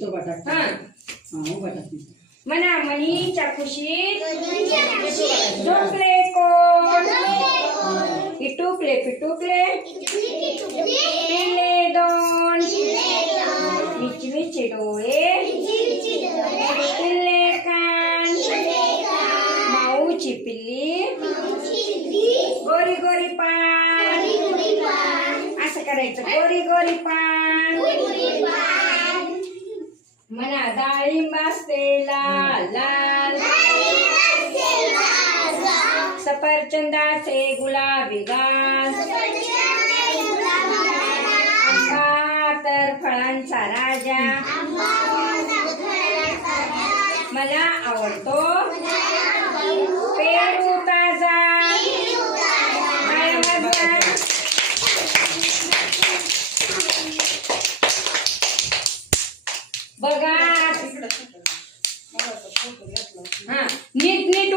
तो बटाटा हा बटाटा म्हणा मनीच्या खुशीत झोपले कोण पिटुकले पिटुकले पिल्ले दोन मिचमिचे डोळे पिल्ले कान माऊची पिल्ली गोरी गोरी पान असं करायचं गोरी गोरी पान म्हणा डाळिंब असते लाल लाल सफरचंदाचे गुलाबी गाल आंबा तर फळांचा राजा मला आवडतो पेरू ताजा बघा हा नीट नीट